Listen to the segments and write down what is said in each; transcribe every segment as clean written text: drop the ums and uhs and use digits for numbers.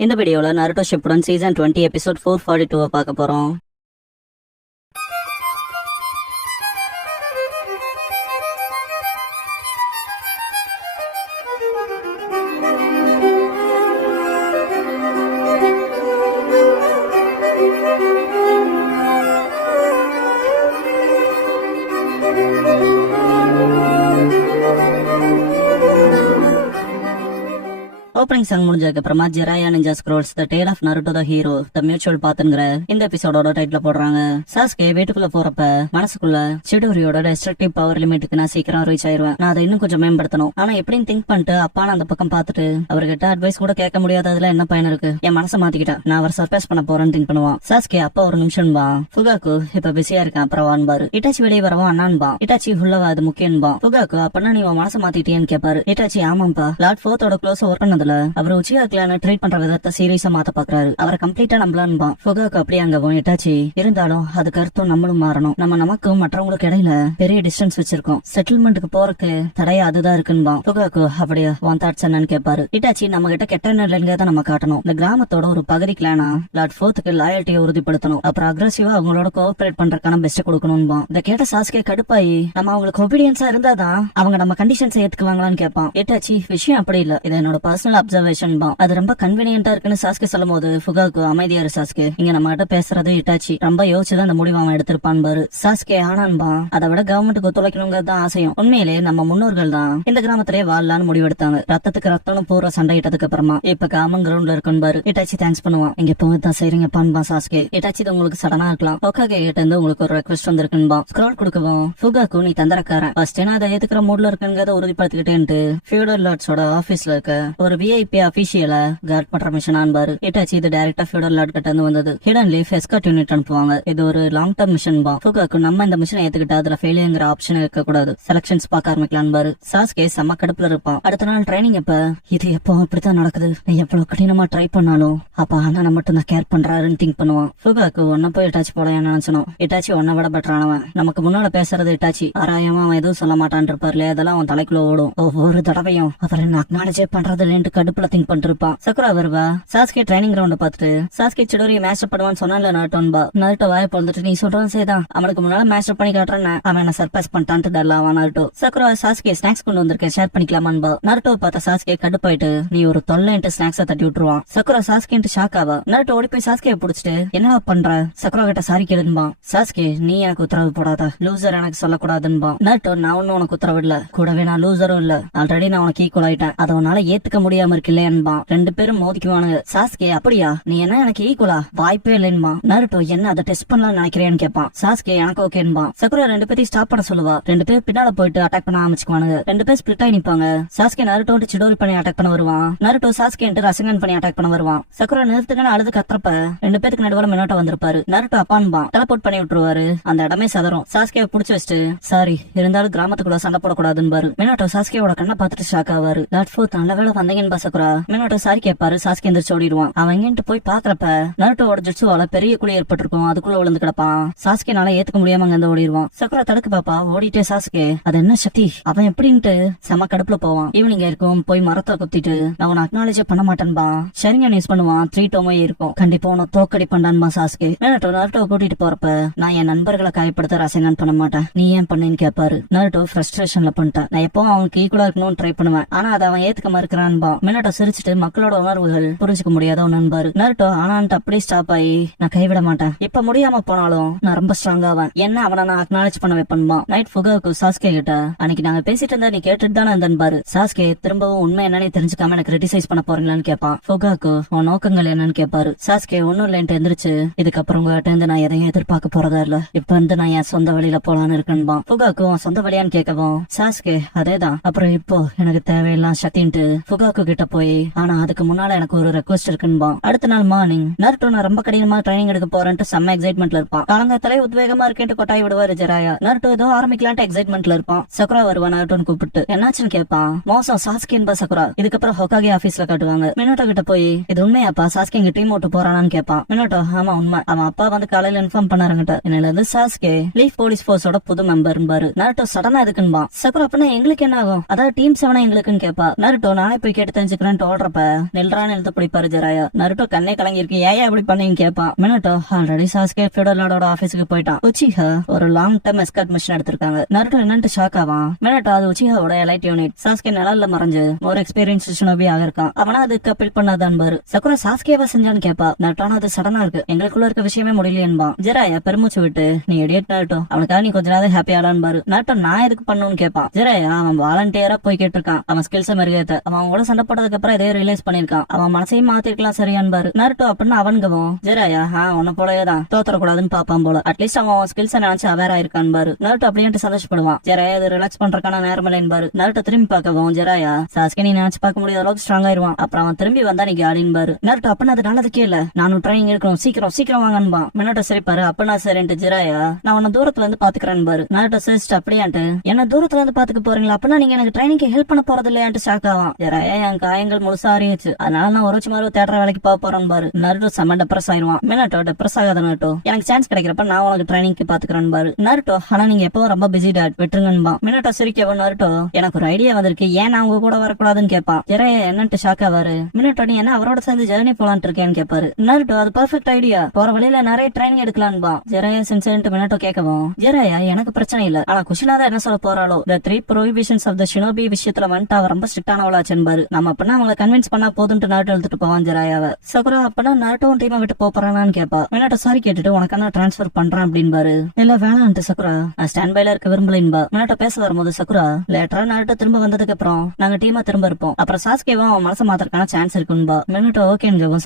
இந்த வீடியோல Naruto Shippuden season 20 episode 442 பார்க்க போறோம். ஓப்பனிங் சாங் முடிஞ்சதுக்கு அப்புறமா Jiraiya ninja scrolls the tale of Naruto the hero the mutual பாத்துங்கிற இந்த எபிசோடோட டைட்டில் போடுறாங்க. சாஸ்கே வீட்டுக்குள்ள போறப்ப மனசுக்குள்ள சிடோரியோட டெஸ்ட்ரக்டிவ் பவர் லிமிட்டுக்கு நான் சீக்கிரம் ரீச் ஆயிருவேன், நான் அதை இன்னும் கொஞ்சம் மேம்படுத்தணும். ஆனா எப்படின்னு திங்க் பண்ணிட்டு அப்பான அந்த பக்கம் பாத்துட்டு அவர்கிட்ட அட்வைஸ் கூட கேட்க முடியாததுல என்ன பயன் இருக்கு, என் மனசை மாத்திக்கிட்டேன், நான் அவர் சர்ப்ரைஸ் பண்ண போறேன்னு திங்க் பண்ணுவான். சாஸ்கே அப்பா ஒரு நிமிஷம் பா ஃபுகாக்கு இப்ப பிஸியா இருக்கேன் அப்புறம் வான்பாரு. இட்டாச்சி வெளியே வரவா அண்ணான்பா, இட்டாச்சி உள்ளவா அது முக்கியம்பா. ஃபுகாக்கு அப்பனா நீ உன் மனசை மாத்திட்டியன்னு கேட்பாரு. இட்டாச்சி ஆமாம்பா, லார்ட் ஃபோர்த்தோட க்ளோஸ் ஒர்க் பண்ணதுல அவர் உச்சியா கிளான ட்ரீட் பண்ற விதத்தை சீரியஸா மாத்த பாக்குறாரு. அவரை கம்ப்ளீட்டா நம்பலான்பா. ஃபுகாக்கு அப்படியே அங்க இட்டாச்சி இருந்தாலும் அதுக்கு அர்த்தம் நம்மளும் மாறணும், நம்ம நமக்கும் மற்றவங்களுக்கு இடையில பெரிய டிஸ்டன்ஸ் வச்சிருக்கோம், செட்டில்மெண்ட்டுக்கு போறதுக்கு தடையா அதுதான் இருக்குன்பா. ஃபுகாக்கு அப்படியே உன் தாட்ஸ் என்னன்னு கேட்பாரு. இட்டாச்சி நம்ம கிட்ட கெட்ட நிலைங்கிறத நம்ம காட்டணும், இந்த கிராமத்தோட ஒரு பகுதி கிளானா லார்ட் ஃபோர்த்துக்கு லாயல்ட்டியை உறுதிப்படுத்தணும், அப்புறம் அக்ரெசிவா அவங்களோட கோஆபரேட் பண்றதுக்கான பெஸ்ட் கொடுக்கணும்பா. இதை கேட்ட சாஸ்கே கடுப்பாயி நம்ம அவங்களுக்கு ஒபீடியன்ஸா இருந்தாதான் அவங்க நம்ம கண்டிஷன்ஸ் ஏத்துக்குவாங்களான்னு கேட்பான். இட்டாச்சி விஷயம் அப்படி இல்ல, இது என்னோட பர்சனல் அப்சர்வேஷன், அது ரொம்ப கன்வீனியன்டா இருக்குன்னு சாஸ்கே சொல்லும் போது ஃபுகாக்கு அமைதியாரு சாஸ்கே, இங்க நம்ம கிட்ட பேசுறது இட்டாச்சி ரொம்ப யோசிச்சுதான் அந்த முடிவு அவன் எடுத்திருப்பான் பாரு. சாஸ்கே ஆனான்பா அதை விட கவர்மெண்ட்டுக்கு ஒத்துழைக்கணுங்கிறது தான் ஆசையும். உண்மையிலே நம்ம முன்னோர்கள் தான் இந்த கிராமத்திலே வாழலான்னு முடிவெடுத்தாங்க. ரத்தத்துக்கு ரத்தம் பூரா சண்டை இட்டதுக்கு அப்புறமா இப்ப காமன் கிரவுண்ட்ல இருக்கும் பாரு. இட்டாச்சி தேங்க்ஸ் பண்ணுவான். இங்க போதான் செய்றீங்க பான்பா சாஸ்கே. இட்டாச்சி உங்களுக்கு சடனா இருக்கலாம், ஹோகாகே கிட்ட இருந்து உங்களுக்கு ஒரு ரெக்வெஸ்ட் வந்திருக்குன்பா. ஸ்க்ரோல் கொடுக்கவும் ஃபுகாக்கு நீ தந்தரக்காரன், ஃபர்ஸ்ட் நான் அதை ஏத்துக்கிற மூட்ல இருக்குங்கிறத உறுதிப்படுத்திக்கிட்டேன்ட்டு ஃபியூடல் லார்ட்ஸோட ஆபீஸ்ல இருக்க ஒரு விஐபி அபிஷியல கார்ட் பண்ற மிஷன் ஆன்பாரு. இட்டாச்சி இது டைரக்டா ஃபியூடல் லார்ட் கிட்ட இருந்து வந்தது. ஹிடன் லீஃப் எஸ்கார்ட் யூனிட் அனுப்புவாங்க, இது ஒரு லாங் டர்ம் மிஷன் பா. ஃபுகாக்கு நம்ம இந்த மிஷனை ஏத்துக்கிட்டு அதுல ஃபெயிலியர்ங்கிற ஆப்ஷன் இருக்க கூடாது, செலக்ஷன்ஸ் பார்க்க ஆரம்பிக்கலாம் பாரு. சாஸ்கே செம்ம கடுப்புல இருப்பான். அடுத்த நாள் ட்ரைனிங் எப்ப இது எப்போ அப்படித்தான் நடக்குது, நீ எவ்வளவு கடினமா ட்ரை பண்ணாலும் அப்ப அண்ணனை மட்டும் தான் கேர் பண்றாருன்னு திங்க் பண்ணுவான். ஃபுகாக்கு ஒன்ன போய் இட்டாச்சி போலையான்னு நினைச்சனும். இட்டாச்சி ஒன்ன விட பெட்டரானவன், நமக்கு முன்னால பேசுறது இட்டாச்சி, ஆராயமா அவன் எதுவும் சொல்ல மாட்டான் இருப்பார்ல, அதெல்லாம் அவன் தலைக்குள்ள ஓடும். ஒவ்வொரு தடவையும் அவரை அக்னாலஜே பண்றது இல்லைன்னு கடுப்புல திங்க் பண்ணிட்டு இருப்பான். சக்குரா வருவா. சாஸ்கே ட்ரைனிங் கிரவுண்ட் பார்த்துட்டு சாஸ்கே சிடோரியை மாஸ்டர் பண்ணுவான்னு சொன்னால நாட்டோன்பா. நாட்டோ வாய பொழுதுட்டு நீ சொல்றவன் செய்தான், அவனுக்கு முன்னால மாஸ்டர் பண்ணி காட்டுறேன், அவன் என்ன சர்ப்ரைஸ் பண்ணிட்டான்ட்டு டல்லாவா நாட்டோ. சக்குரா சாஸ்கே ஸ்நாக்ஸ் கொண்டு வந்திருக்கேன் ஷேர் பண்ணிக்கலாமான்பா. நாட்டோ பார்த்த சாஸ்கே கடுப்பாயிட்டு நீ ஒரு தொல்லைன்ட்டு ஸ்நாக்ஸை தட்டி விட்டுருவான். சக்குரா சாஸ்கேன்ட்டு ஷாக் ஆவா. நாட்டோ ஓடி போய் சாஸ்கே பிடிச்சிட்டு என்னடா பண்ற, சக்குரா கிட்ட சாரி கேளுன்பா. சாஸ்கே நீ எனக்கு உத்தரவு போடாத, லூசர் எனக்கு சொல்லக்கூடாதுன்பா. நாட்டோ நான் ஒன்னும் உனக்கு உத்தரவு இல்ல, கூடவே நான் லூசரும் இல்ல, ஆல்ரெடி நான் உனக்கு ஈக்குவல் ஆயிட்டேன், அதை உன்னால ஏத்துக்க முடியாம இருக்குல்லையன்பா. ரெண்டு பேரும் மோதிக்குவானுங்க. சாஸ்கே அப்படியா, நீ என்ன எனக்கு ஈக்குவலா, வாய்ப்பே இல்லைன்பா. நாருட்டோ என்ன அதை டெஸ்ட் பண்ணலாம்னு நினைக்கிறேன்னு கேட்பான். சாஸ்கே எனக்கு ஓகேன்பா. சக்குரா ரெண்டு பேரையும் ஸ்டாப் பண்ண சொல்லுவா. ரெண்டு பேர் பின்னால போயிட்டு அட்டாக் பண்ண ஆரம்பிச்சுக்குவானுங்க. ரெண்டு பேர் ஸ்பிளிட் ஆகி நிப்பாங்க. சாஸ்கே நாருட்டோ சிடோரி பண்ணி அட்டாக் பண்ண வருவான். நாருட்டோ சாஸ்கே ரசங்கன் பண்ணி அட்டாக் பண்ண வருவான். சக்குரா நிறுத்துக்கன்னு அழுது கத்துறப்ப ரெண்டு பேருக்கு நடுவுல மினோட்டோ வந்திருப்பாரு. நாருட்டோ அப்பான்பா டெலபோர்ட் பண்ணி விட்டுருவாரு. அந்த இடமே சதரும். சாஸ்கே புடிச்சு வச்சுட்டு சாரி இருந்தாலும் கிராமத்துக்குள்ள சண்டை போடக்கூடாதுன்னு பாரு. மினோட்டோ சாஸ்கேவோட கண்ணை பார்த்துட்டு ஷாக் ஆவாரு. லார்ட் ஃபோர்த் நல்ல வேலை வந்தீங்கன்னு சக்குரா. மினோட்டோ சாரி கேட்பாரு. சாஸ்கே எந்திரிச்சு ஓடிடுவான். அவன் எங்கிட்டு போய் பாக்குறப்ப நாருட்டோட ஜுட்சுவால பெரிய குழி ஏற்பட்டிருக்கும், அதுக்குள்ள விழுந்து கிடப்பான். சாஸ்கேனால ஏத்துக்க முடியாம அங்க ஓடிடுவான். சக்குரா தடுக்கு பாப்பா ஓடிட்டே சாஸ்கே அது என்ன சக்தி அவன் எப்படின்ட்டு செம கடுப்புல போவான். ஈவினிங் இருக்கும் போய் மரத்தை குத்திட்டு நான் உன அக்னாலேஜ் பண்ண மாட்டேன்பா. சரிங்க யூஸ் பண்ணுவான். 3 டோமே இருக்கும், கண்டிப்பா உன தோக்கடி பண்ணான்பா சாஸ்கே. நாருட்டோ கூட்டிட்டு போறப்ப நான் என் நண்பர்களை காயப்படுத்த ரசங்கன் பண்ண மாட்டேன், நீ ஏன் பண்ணேன்னு கேட்பாரு. நாருட்டோ ஃப்ரஸ்ட்ரேஷன்ல பண்ணிட்டேன், நான் எப்பவும் அவனுக்கு ஈக்குவலா இருக்கணும்னு ட்ரை பண்ணுவேன், ஆனா அதை அவன் ஏத்துக்க மறுக்கிறான்பா. மினோட்டோ சிரிச்சுட்டு மக்களோட உணர்வுகள் புரிஞ்சுக்க முடியாத நண்பாரு. நாருட்டோ ஆனான்ட்டு அப்படியே ஸ்டாப் ஆகி நான் கைவிட மாட்டேன், இப்ப முடியாம போனாலும் நான் ரொம்ப ஸ்ட்ராங் ஆவேன், என்ன அவனை நான் அக்னாலேஜ் பண்ண வைப்பேன்பா. நைட் ஃபுகாக்கு சாஸ்கே கிட்ட அன்னைக்கு நாங்க பேசிட்டு இருந்தா நீ கேட்டுட்டு தானே இருந்தன்பாரு. சாஸ்கே திரும்பவும் உண்மை என்னன்னு தெரிஞ்சுக்காம எனக்கு கிரிட்டிசைஸ் பண்ண போறீங்களான்னு கேட்பான். ஃபுகாக்கு உன் நோக்கங்கள் என்னன்னு கேட்பாரு. சாஸ்கே ஒன்னும் இல்லைன்ட்டு எந்திரிச்சு இதுக்கப்புறம் உங்ககிட்ட இருந்து நான் எதையும் எதிர்பார்க்க போறதா இல்ல, இப்ப இருந்து நான் என் சொந்த வழியில போலான்னு இருக்கேன்பா. ஃபுகாக்கு உன் சொந்த வழியான்னு கேட்கவும் சாஸ்கே அதேதான், அப்புறம் இப்போ எனக்கு தேவையெல்லாம் சக்தின்ட்டு ஃபுகாக்கு கிட்ட போய் ஆனா அதுக்கு முன்னால எனக்கு ஒரு ரெக்வஸ்ட் இருக்குன்பா. அடுத்த நாள் மார்னிங் நாருட்டோ நான் ரொம்ப கடினமா ட்ரைனிங் எடுக்க போறேன்ட்டு செம்ம எக்ஸைட்மெண்ட்ல இருப்பான். காலங்காத்தாலே உத்வேகமா இருக்கேன்ட்டு கொட்டாய் விடுவாரு ஜெராயா. நாருட்டோ ஏதோ ஆரம்பிக்கலான்ட்டு எக்ஸைட்மெண்ட்ல இருப்பான். சக்குரா வருவா நாருட்டோன்னு கூப்பிட்டு என்னாச்சுன்னு கேட்பான். மோசம் சாஸ்கேன்பா சக்குரா. இதுக்கப்புறம் ஹோகாகே ஆபீஸ்ல காட்டுவாங்க. மினோட்டோ கிட்ட போய் இது உண்மையாப்பா சாஸ்கே இங்க டீம் ஓட்டு போறானான்னு கேட்பான். மினோட்டோ ஆமா உண்மை, அவன் அப்பா வந்து காலையில இன்ஃபார்ம் பண்ணாருங்கிட்ட, என்னல இருந்து சாஸ்கே லீஃப் போலீஸ் போர்ஸோட புது மெம்பர் நாருட்டோ சடனா எதுக்குன்பா. சக்குரா அப்படின்னா எங்களுக்கு என்ன ஆகும், அதாவது டீம் 7 எங்களுக்குன்னு கேட்பா. நாருட்டோ நானே போய் கேட்டு தெரிஞ்சுக்கிறேன் ஓடுறப்ப நில்றான்னு எழுத்து பிடிப்பாரு ஜெராயா. நருட்டோ கண்ணே கலங்கி இருக்கு, ஏன் இப்படி பண்ணீங்க கேட்பான். மினட்டோ ஆல்ரெடி சாஸ்கே ஃபியூடலோட ஆபீஸுக்கு போயிட்டான். உச்சிஹா ஒரு லாங் டர்ம் எஸ்கார்ட் மிஷன் எடுத்திருக்காங்க. நருட்டோ என்னன்ட்டு ஷாக் ஆவான். மினட்டோ அது உச்சிஹாவோட எலைட் யூனிட். சாஸ்கே நிழல்ல மறைஞ்சு ஒரு எக்ஸ்பீரியன்ஸ் ஷினோபி ஆகிருக்கான். அவனா அது கப்பில் பண்ணாதான் பாரு. சக்குரா சாஸ்கேவா செஞ்சான்னு கேப்பா. நருட்டோ அது சடனா இருக்கு, எங்களுக்குள்ள இருக்க விஷயமே முடியலையேன்பா. ஜெராயா பெருமூச்சு விட்டு, நீ இடியட் நருட்டோ, அவனுக்காக நீ கொஞ்ச நேரம் ஹாப்பி ஆடான்னு பாரு. நருட்டோ நான் எதுக்கு பண்ணணும்னு கேட்பான். ஜெராயா அவன் வாலண்டியரா போய் கேட்டிருக்கான், அவன் ஸ்கில்ஸ் மெருகேத்த. அவன் கூட சண்டை போட்டதுக்கு அப்புறம் இதே ரியலைஸ் பண்ணிருக்கான், அவன் மனசையும் மாத்திருக்கலாம் சரியான்பாரு. நருட்டோ அப்படின்னு அவன்கவும் ஜெராயா உன்ன போலயேதான் தோத்தரக்கூடாதுன்னு பாப்பான் போல. அட்லீஸ்ட் அவன் ஸ்கில்ஸ் நினைச்சு அவேர் ஆயிருக்கான் பாரு. நருட்டோ அப்படின்ட்டு சந்தோஷப்படுவான். ஜெராயா இது ரிலாக்ஸ் பண்றதுக்கான நேரம் இல்லைன்னு. நருட்டோ திரும்பி பார்க்கவும் ஜெராயா சாஸ்கே நீ நினைச்சு பார்க்க முடியாத அளவுக்கு ஸ்ட்ராங் ஆயிருவான். அப்புறம் அவன் திரும்பி வந்தா நீங்க ஆடின்பாரு. நருட்டோ அப்படின்னு அது நல்லதுக்கே இல்ல, நானும் ட்ரைனிங் இருக்கணும், சீக்கிரம் சீக்கிரம் வாங்கன்பான். மினட்டோ சரிப்பாரு, அப்பனா சரின்ட்டு ஜெராயா நான் உன்ன தூரத்துல இருந்து பாத்துக்கிறேன் பாரு. நருட்டோ சிஸ்ட் அப்படியான்ட்டு என்ன தூரத்துல இருந்து பாத்துக்க போறீங்களா, அப்படின்னா நீங்க எனக்கு ட்ரைனிங்க்கு ஹெல்ப் பண்ண போறது இல்லையான்ட்டு ஷாக் ஆவான். ஜெராயா என் காயங்கள் முழுசா அறியாச்சு, அதனால நான் ஒரு மாதிரி தேடுற வேலைக்கு போக போறேன் பாரு. நருட்டோ செம்ம டெப்ரஸ் ஆயிருவான். மினட்டோ டெப்ரஸ் ஆகாத நருட்டோ, எனக்கு சான்ஸ் கிடைக்கிறப்ப நான் உனக்கு ட்ரைனிங்க்கு பாத்துக்கிறேன் பாரு. நருட்டோ ஆனா நீங்க எப்பவும் ரொம்ப பிஸி டாட் விட்டுருங்கன்பா. மினட்டோ சிரிக்கவும் நருட்டோ எனக்கு ஒரு ஐடியா வந்திருக்கு, ஏன் நான் உங்க கூட வரக்கூடாதுன்னு கேட்பான். ஜெராயா என்னன்ட்டு ஷாக் ஆவாரு. மினட்டோ நீ என்ன அவரோட சேர்ந்து ஜெர்னி போலான்ட்டு இருக்கேன்னு கேட்பாரு. நருட்டோ அது பெர்ஃபெக்ட் ஐடியா, போற வழியில நிறைய ட்ரைனிங் எடுக்கலான்பா. ஜெராயா சின்சியன்ட்டு மினட்டோ கேட்கவும் ஜெராயா எனக்கு பிரச்சனை இல்ல, ஆனா குஷினா தான் என்ன சொல்ல போறாளோ, the 3 prohibitions of the shinobi விஷயத்துல வந்துட்டு அவ ரொம்ப ஸ்ட்ரிக்டானவளாச்சுன்னு. நம்ம அப்பனா அவங்க கன்வின்ஸ் பண்ணா போதுன்ட்டு நாட்டு எழுத்துட்டு போவான் ஜெராயாவை. சகுரா அப்பனா நாட்டோவும் டீமை விட்டு போறானான்னு கேப்பா. மினட்டோ சாரி கேட்டுட்டு உனக்கு நான் டிரான்ஸ்பர் பண்றேன் அப்படின்பாரு. இல்ல வேணான்ட்டு சகுரா நான் ஸ்டாண்ட் பைல இருக்க விரும்பலின்பா. மினட்டோ பேச வரும்போது சகுரா லேட்டரா நாட்டோ திரும்ப வந்ததுக்கு அப்புறம் நாங்க டீமா திரும்ப இருப்போம், அப்புறம் சாஸ்கேவும் அவன் மனசை மாத்திரக்கான சான்ஸ் இருக்குன்பா. மினட்டோ ஓகேன்னு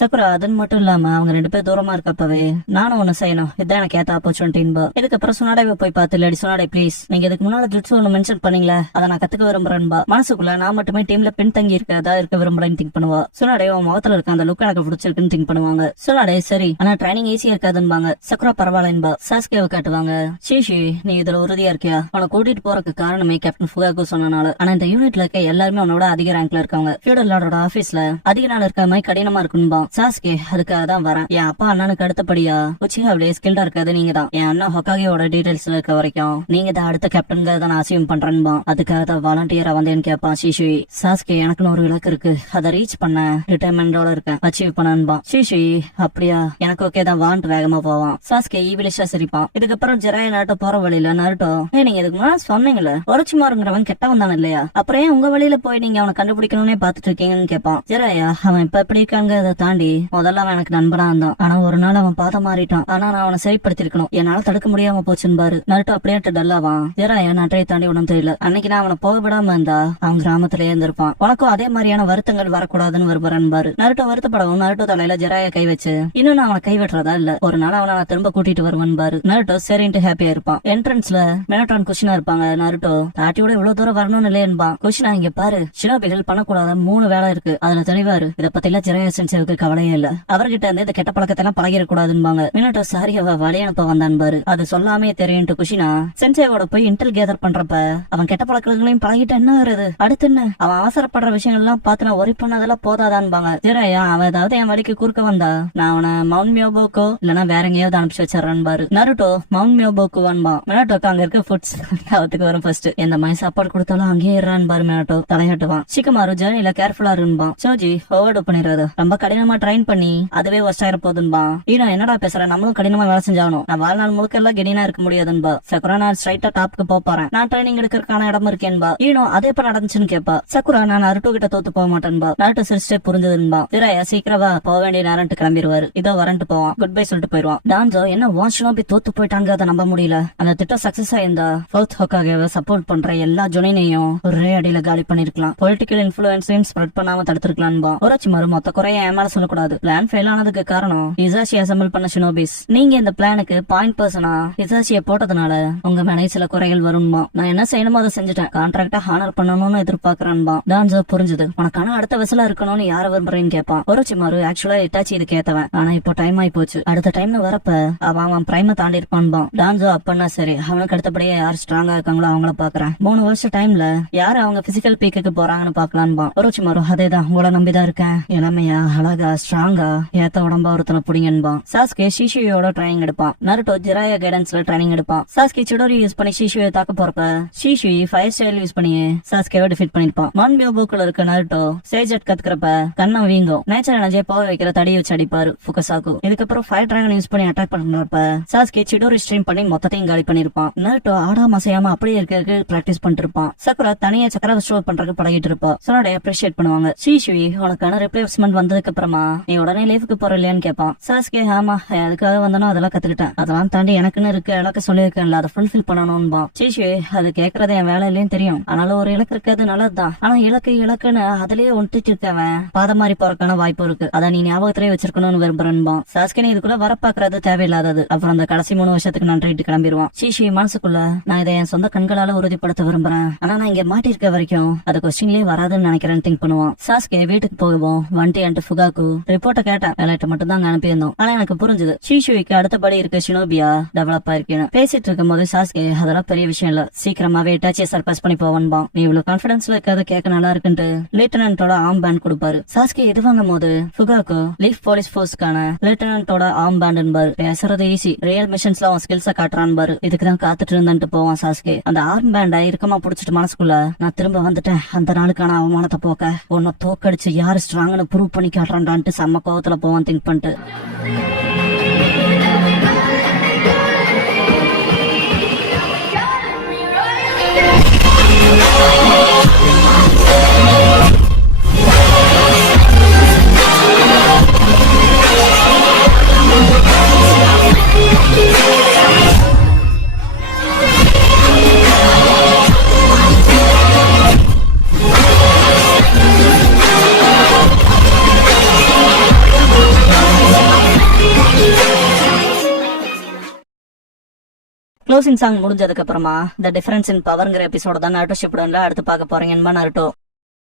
சகுரா அது மட்டும் இல்லாம அவங்க 2 பேர் தூரமா இருக்கப்பவே நானும் ஒண்ணு செய்யணும், இதான் எனக்கு ஏத்த ஆப்பர்ச்சுனிட்டின்பா. இதுக்கப்புறம் சுனாடைவை போய் பார்த்து லேடி சுனாடை ப்ளீஸ், நீங்க இதுக்கு முன்னால ஜுட்சு ஒண்ணு மென்ஷன் பண்ணீங்களா, அதை நான் கத்துக்க விரும்புறேன்பா. மனசுக்குள்ள நான் மட்டுமே டீம்ல பின் தங்கி இருக்கதா இருக்க விரும்பலன்னு திங்க் பண்ணுவா. சுனாடே அவன் முகத்துல இருக்க அந்த லுக் எனக்கு பிடிச்சிருக்குன்னு திங்க் பண்ணுவாங்க. சுனாடே சரி ஆனா ட்ரைனிங் ஈஸியா இருக்காதுன்பாங்க. சக்குரா பரவாயில்லன்பா. சாஸ்கேவை காட்டுவாங்க. ஷீஷி நீ இதுல உறுதியா இருக்கியா, அவனை கூட்டிட்டு போறதுக்கு காரணமே கேப்டன் ஃபுகாகு சொன்னனால. ஆனா இந்த யூனிட்ல இருக்க எல்லாருமே அவனோட அதிக ரேங்க்ல இருக்காங்க. ஃபியூடல் லார்டோட ஆபீஸ்ல அதிக நாள் இருக்க மாதிரி கடினமா இருக்குன்பா. சாஸ்கே அதுக்காக தான் வரேன், என் அப்பா அண்ணனுக்கு அடுத்தபடியா உச்சிஹாவிலே ஸ்கில்டா இருக்காது நீங்க தான். என் அண்ணா ஹொக்காகேவோட டீடைல்ஸ்ல இருக்க வரைக்கும் நீங்க தான் அடுத்த கேப்டன் தான் அசியூம் பண்றேன்பா. அதுக்காக தான் வாலண்டியரா வந்தேன்னு கேட்பான் ஷீஷி. சாஸ்கே எனக்குன்னு ஒரு இலக்கு இருக்கு, அதை ரீச் பண்ண ரிட்டைர்மெண்டோட இருக்கேன், அச்சீவ் பண்ணா. ஷீஷி அப்படியா எனக்கு ஓகே தான் வான்ட்டு வேகமா போவான். சாஸ்கே ஈவிலிஷா சிரிப்பான். இதுக்கப்புறம் ஜெராயா நாட்டோ போற வழியில நருட்டோ நீங்க இதுக்கு முன்னாடி சொன்னீங்களே ஒரச்சுமாருங்கிறவன் கெட்டவன் தானே இல்லையா, அப்புறம் ஏன் உங்க வழியில போய் நீங்க அவனை கண்டுபிடிக்கணும்னே பாத்துட்டு இருக்கீங்கன்னு கேட்பான். ஜெராயா அவன் இப்ப எப்படி இருக்காங்க அதை தாண்டி முதல்ல அவன் எனக்கு நண்பனா இருந்தான், ஆனா ஒரு நாள் அவன் பாத மாறிட்டான், ஆனா நான் அவனை சரிப்படுத்திருக்கணும், என்னால தடுக்க முடியாம போச்சுன்னு பாரு. நருட்டோ அப்படியே டல்லாவான். ஜெராயா நாட்டையை தாண்டி உடம்பு தெரியல, அன்னைக்கு நான் அவனை போக விடாம இருந்தா அவன் கிராமத்திலேயே இருந்திருப்பான், உனக்கும் அதே மாதிரியான வருத்தங்கள் வரக்கூடாதுன்னு விரும்புறேன் பாரு. நருட்டோ வருத்தப்படவும் நருட்டோ தலையில ஜெராயா கை வச்சு இன்னும் நான் அவனை கைவிட்டுறதா இல்ல, ஒரு நாள் அவனை நான் திரும்ப கூட்டிட்டு வருவேன் பாரு. நருட்டோ சரின்ட்டு ஹாப்பியா இருப்பான். என்ட்ரன்ஸ்ல மினட்டான் குஷினா இருப்பாங்க. நருட்டோ தாட்டியோட இவ்வளவு தூரம் வரணும்னு இல்லையன்பா. குஷினா இங்க பாரு ஷினோபிகள் பண்ணக்கூடாத 3 வேலை இருக்கு, அதுல தெளிவாரு, இதை பத்தி எல்லாம் ஜெராயா சென்சேவுக்கு கவலையே இல்ல, அவர்கிட்ட இருந்து இந்த கெட்ட பழக்கத்தை எல்லாம் பழகிடக்கூடாதுன்பாங்க. மினட்டோ சாரி அவ வழி அனுப்ப வந்தான் பாரு, அது சொல்லாமே தெரியும் குஷினா சென்சேவோட போய் இன்டெல் கேதர் பண்றப்ப அவன் கெட்ட பழக்கங்களையும் பழகிட்டு என்ன வருது அடுத்து என்ன, அவன் அவசரப்படுற விஷயங்கள் எல்லாம் பார்த்து நான் ஒரி பண்ணதெல்லாம் போதாதான்பாங்க. ஜெராயா அவன் ஏதாவது என் வழிக்கு குறுக்க வந்தா நான் அவனை மவுண்ட் மியோபோக்கோ இல்லனா வேற எங்கேயாவது அனுப்பிச்சு வச்சிடறேன் பாரு. Naruto mount மியோபோக்கு வான்பா. மினட்டோக்கு அங்க இருக்க ஃபுட்ஸ் அவத்துக்கு வரும் ஃபர்ஸ்ட், எந்த மாதிரி சாப்பாடு கொடுத்தாலும் அங்கேயே இருறான் பாரு. மினட்டோ தலையாட்டுவான். சிக்கமாரு ஜர்னில கேர்ஃபுல்லா இருப்பான். சோஜி ஓவர்டு பண்ணிடாத, ரொம்ப கடினமா ட்ரைன் பண்ணி அதுவே ஒஸ்ட் ஆயிர போதுன்பா. ஈனோ என்னடா பேசுற, நம்மளும் கடினமா வேலை செஞ்சாகணும், நான் வாழ்நாள் முழுக்க எல்லாம் கெடினா இருக்க முடியாதுன்பா. சக்குரா நான் ஸ்ட்ரைட்டா டாப்க்கு போறேன், நான் ட்ரைனிங் எடுக்கிறதுக்கான இடம் இருக்கேன்பா. ஈனோ அதே எப்ப நடந்துச்சுன்னு கேப்பா. சக்குரா நான் நருட்டோ கிட்ட தோத்து போக மாட்டேன்பா. நருட்டோ சிரிச்சிட்டே புரிஞ்சதுன்பா. ஜெராயா சீக்கிரவா போக வேண்டிய நேரம்ட்டு கிளம்பிடுவாரு. இதோ வரன்ட்டு போவான். குட் பை சொல்லிட்டு போயிருவான். டான்சோ என்ன வான்ஷினோபி தோத்து போயிட்டாங்க, அதை நம்ப முடியல, அந்த திட்டம் சக்சஸ் ஆயிருந்தா ஃபவுத் ஹொக்காகேவை சப்போர்ட் பண்ற எல்லா ஜொனைனையும் ஒரே அடியில காலி பண்ணிருக்கலாம், பொலிட்டிக்கல் இன்ஃபுளுன்ஸையும் ஸ்ப்ரெட் பண்ணாம தடுத்திருக்கலான்பா. ஒரச்சிமாரு மொத்த குறைய ஏமால சொல்லக்கூடாது, பிளான் ஃபெயில் ஆனதுக்கு காரணம் இசாஷி அசம்பிள் பண்ண ஷினோபிஸ், நீங்க இந்த பிளானுக்கு பாயிண்ட் பர்சனா இசாஷியை போட்டதுனால உங்க மேலே சில குறைகள் வரும்பா. நான் என்ன செய்யணுமோ அதை செஞ்சுட்டேன், கான்ட்ராக்டா ஹானர் பண்ணணும்னு எதிர்பார்க்கறான்பா. டான்சோ புரிஞ்சது. உனக்கான அடுத்த வெசலா இருக்கணும்னு யார விரும்புறேன்னு கேட்பான். ஒரச்சிமாரு ஆக்சுவலா இட்டாச்சி இது கேத்தவன், ஆனா இப்போ டைம் ஆயி போச்சு, அடுத்த டைம்ல வரப்ப அவன் பிரைம தாண்டி இருப்பான்பா. டான்சோ அப்பன்னா சரி, அவனுக்கு அடுத்தபடியே யார் ஸ்ட்ராங்கா இருக்காங்களோ அவங்கள பாக்குறேன், 3 வருஷ டைம்ல யாரு அவங்க பிசிக்கல் பீக்கு போறாங்கன்னு பாக்கலான்பா. ஒரச்சிமாரு அதேதான், உங்களை நம்பிதான் இருக்கேன், இளமையா அழகா ஸ்ட்ராங்கா ஏத்த உடம்பா ஒருத்தனை புடிங்கன்பா. சாஸ்கே ஷிஷுயோட ட்ரைனிங் எடுப்பான். நருட்டோ ஜெராயா கைடன்ஸ்ல ட்ரைனிங் எடுப்பான். சாஸ்கே சிடோரி யூஸ் பண்ணி ஷிஷுவை தாக்க போறப்ப ஷிஷு ஃபயர் ஸ்டைல் யூஸ் பண்ணி சாஸ்கேவை டிஃபீட் பண்ணிருப்பான். மான்மியோபோ ஷூக்குள்ள இருக்க நருட்டோ சேஜெட் கத்துக்கிறப்ப கண்ணம் வீங்கும். நேச்சர் எனர்ஜியை போக வைக்கிற தடியை வச்சு அடிப்பாரு ஃபுகசாக்கு. இதுக்கப்புறம் ஃபயர் டிராகன் யூஸ் பண்ணி அட்டாக் பண்றப்ப சாஸ்கே சிடோரி ஸ்ட்ரீம் பண்ணி மொத்தத்தையும் காலி பண்ணிருப்பான். நருட்டோ ஆடாம அசையாம அப்படியே இருக்க பிராக்டிஸ் பண்ணிட்டு இருப்பான். சக்குரா தனியா சக்கர ஸ்டோர் பண்றதுக்கு பழகிட்டு இருப்பா. சொன்னோட அப்ரிஷியேட் பண்ணுவாங்க. ஷீஷுவி உனக்கான ரிப்ளேஸ்மெண்ட் வந்ததுக்கு அப்புறமா நீ உடனே லைஃப்க்கு போற இல்லையான்னு கேட்பான். சாஸ்கே ஆமா அதுக்காக வந்தனோ அதெல்லாம் கத்துக்கிட்டேன். அதெல்லாம் தாண்டி எனக்குன்னு இருக்கு இலக்கு சொல்லியிருக்கேன்ல அதை ஃபுல்ஃபில் பண்ணணும்பா. ஷீஷுவி அது கேட்கறது என் வேலை இல்லைன்னு தெரியும். ஆனாலும் ஒரு இலக்கு இருக்கிறது நல்லதுதான். ஆனா இலக்குன்னு அதுலயே ஒன்றிட்டு இருக்கவன் பாத மாதிரி போறக்கான வாய்ப்பு இருக்கு. அதை நீ ஞாபகத்திலே வச்சிருக்கணும்னு விரும்புறேன்பா. சாஸ்கே இதுக்குள்ள வரப்பாக்குறது தேவையில்லாதது. அப்புறம் அந்த கடைசி 3 வருஷத்துக்கு நன்றிட்டு கிளம்பிடுவான். ஷீஷி மனசுக்குள்ள நான் இதை என் சொந்த கண்களால உறுதிப்படுத்த விரும்புறேன். ஆனா நான் இங்க மாட்டிருக்க வரைக்கும் அது கொஸ்டின்லயே வராதுன்னு நினைக்கிறேன்னு திங்க் பண்ணுவான். சாஸ்கே வீட்டுக்கு போகுவோம். வண்டி அண்ட் ஃபுகாக்கு ரிப்போர்ட்ட கேட்டேன். வேலைட்ட மட்டும் தான் அனுப்பியிருந்தோம். ஆனா எனக்கு புரிஞ்சுது ஷீஷுவிக்கு அடுத்தபடி இருக்க ஷினோபியா டெவலப் ஆயிருக்கேன்னு. பேசிட்டு இருக்கும் போது சாஸ்கே அதெல்லாம் பெரிய விஷயம் இல்ல, சீக்கிரமாவே டச்சை சர்பாஸ் பண்ணி போவான்பா. நீ இவ்வளவு கான்பிடன்ஸ்ல இருக்காத கேட்க நல்லா இருக்குன்ட்டு லெப்டினன்ட்டோட ஆர்ம் பேண்ட் கொடுப்பாரு. சாஸ்கே இது வாங்கும் போது ஃபுகாக்கு லீஃப் போலீஸ் போர்ஸ்க்கான லெப்டினன்ட்டோட ஆர்ம் பேண்ட் பாரு. பேசுறது ஈஸி, ரியல் மிஷன்ஸ்ல அவன் ஸ்கில்ஸ காட்டுறான் பாரு. இதுக்குதான் காத்துட்டு இருந்துட்டு போவான் சாஸ்கே. அந்த ஆர்ம் பேண்டை இறுக்கமா புடிச்சிட்டு மனசுக்குள்ள நான் திரும்ப வந்துட்டேன், அந்த நாளுக்கான அவமானத்தை போக்க உன்னை தோக்கடிச்சு யாரு ஸ்ட்ராங்னு ப்ரூவ் பண்ணி காட்டுறான்டான்ட்டு செம்ம கோவத்துல போவான் திங்க் பண்ணிட்டு. க்ளோசிங் சாங் முடிஞ்சதுக்கு அப்புறமா த டிஃபரன்ஸ் இன் பவர்ங்கிற எபிசோட தான் நருட்டோ ஷிப்புடன்ல அடுத்து பார்க்க போறீங்கன்னு நருட்டோ.